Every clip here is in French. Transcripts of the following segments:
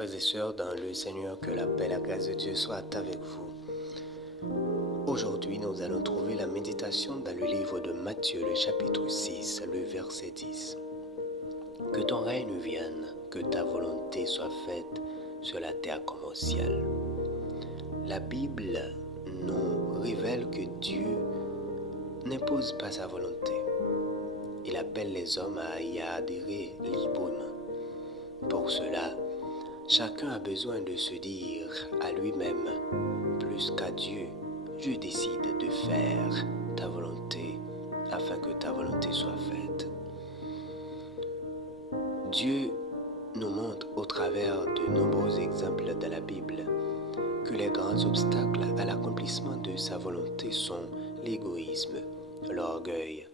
Frères et sœurs dans le Seigneur, que la paix et la grâce de Dieu soient avec vous. Aujourd'hui, nous allons trouver la méditation dans le livre de Matthieu, le chapitre 6, le verset 10. Que ton règne vienne, que ta volonté soit faite sur la terre comme au ciel. La Bible nous révèle que Dieu n'impose pas sa volonté. Il appelle les hommes à y adhérer librement. Pour cela, chacun a besoin de se dire à lui-même, plus qu'à Dieu, je décide de faire ta volonté afin que ta volonté soit faite. Dieu nous montre au travers de nombreux exemples de la Bible que les grands obstacles à l'accomplissement de sa volonté sont l'égoïsme, l'orgueil,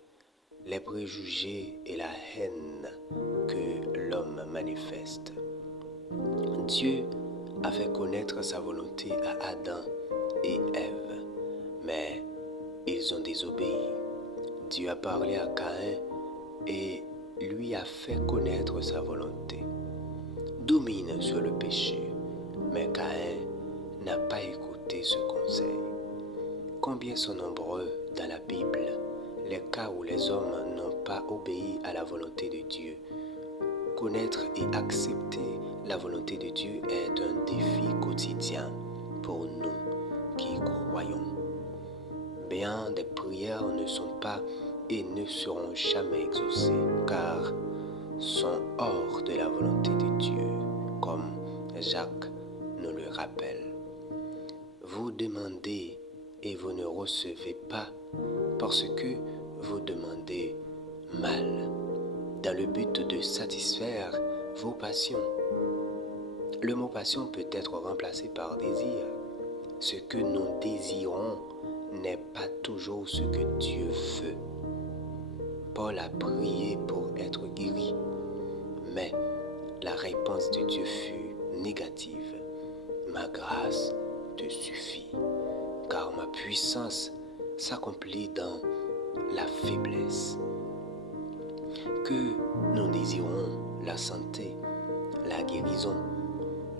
les préjugés et la haine que l'homme manifeste. Dieu a fait connaître sa volonté à Adam et Ève, mais ils ont désobéi. Dieu a parlé à Caïn et lui a fait connaître sa volonté. Domine sur le péché, mais Caïn n'a pas écouté ce conseil. Combien sont nombreux dans la Bible les cas où les hommes n'ont pas obéi à la volonté de Dieu. Connaître et accepter la volonté de Dieu est un défi quotidien pour nous qui croyons. Bien des prières ne sont pas et ne seront jamais exaucées car sont hors de la volonté de Dieu, comme Jacques nous le rappelle. Vous demandez et vous ne recevez pas parce que vous demandez mal, dans le but de satisfaire vos passions. Le mot passion peut être remplacé par désir. Ce que nous désirons n'est pas toujours ce que Dieu veut. Paul a prié pour être guéri, mais la réponse de Dieu fut négative. Ma grâce te suffit, car ma puissance s'accomplit dans la faiblesse. Que nous désirons la santé, la guérison,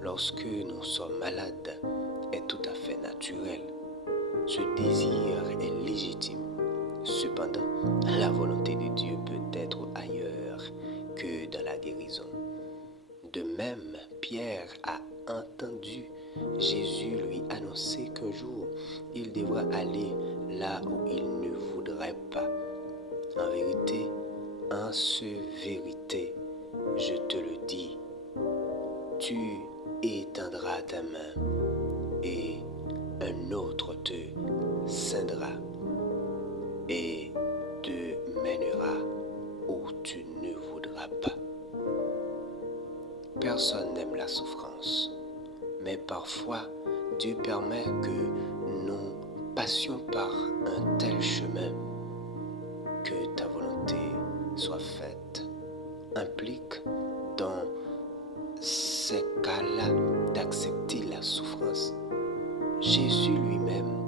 lorsque nous sommes malades, est tout à fait naturel. Ce désir est légitime. Cependant, la volonté de Dieu peut être ailleurs que dans la guérison. De même, Pierre a entendu Jésus lui annoncer qu'un jour, il devra aller là où il ne voudrait pas. En vérité, je te le dis, tu étendras ta main et un autre te ceindra et te mènera où tu ne voudras pas. Personne n'aime la souffrance, mais parfois Dieu permet que nous passions par un tel chemin que ta volonté soit faite. Implique dans ces cas-là d'accepter la souffrance. Jésus lui-même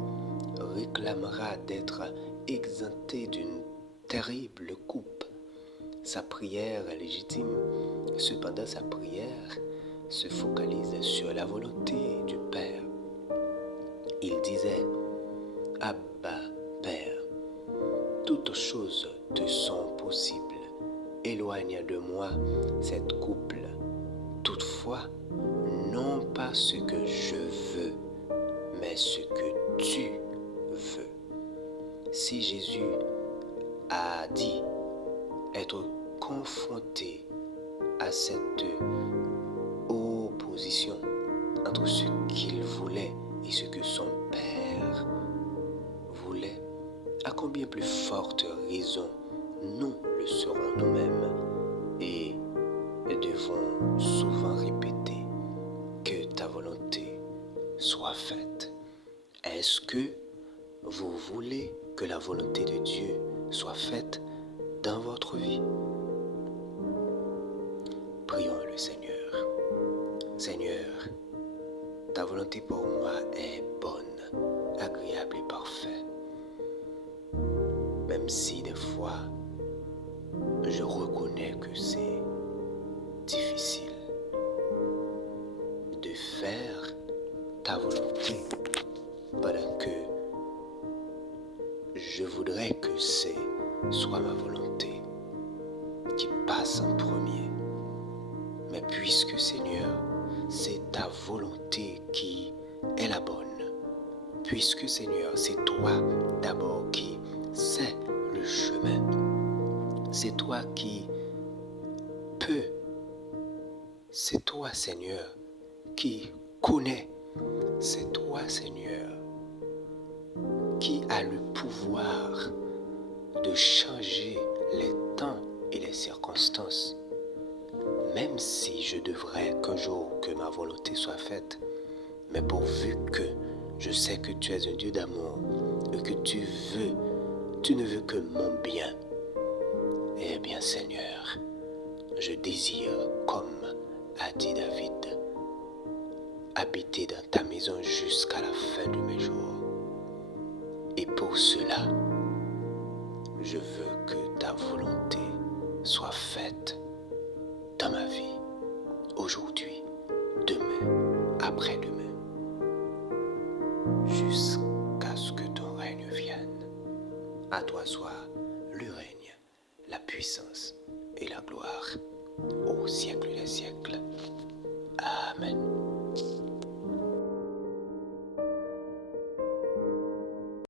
réclamera d'être exempté d'une terrible coupe. Sa prière est légitime, cependant sa prière se focalise sur la volonté du Père. Il disait, Abba, Père, toutes choses te sont possibles. Éloigne de moi cette coupe. Toutefois, non pas ce que je veux, mais ce que tu veux. Si Jésus a dit être confronté à cette opposition entre ce qu'il voulait et ce que son Père voulait, à combien plus forte raison nous le serons nous-mêmes et devons souvent répéter que ta volonté soit faite. Est-ce que vous voulez que la volonté de Dieu soit faite dans votre vie? Prions le Seigneur. Seigneur, ta volonté pour moi est bonne, agréable et parfaite. Même si des fois, je reconnais que c'est difficile. ta volonté, pendant que je voudrais que soit ma volonté qui passe en premier. Mais puisque Seigneur, c'est ta volonté qui est la bonne, puisque Seigneur, c'est toi d'abord qui sais le chemin, c'est toi qui peux, c'est toi Seigneur qui connais, c'est toi Seigneur qui a le pouvoir de changer les temps et les circonstances. Même si je devrais qu'un jour que ma volonté soit faite, mais pourvu que je sais que tu es un Dieu d'amour et que tu ne veux que mon bien, eh bien Seigneur, je désire, comme a dit David, habiter dans ta maison jusqu'à la fin de mes jours. Et pour cela, je veux que ta volonté soit faite dans ma vie, aujourd'hui, demain, après-demain, jusqu'à ce que ton règne vienne. À toi soit le règne, la puissance et la gloire, au siècle des siècles. Amen.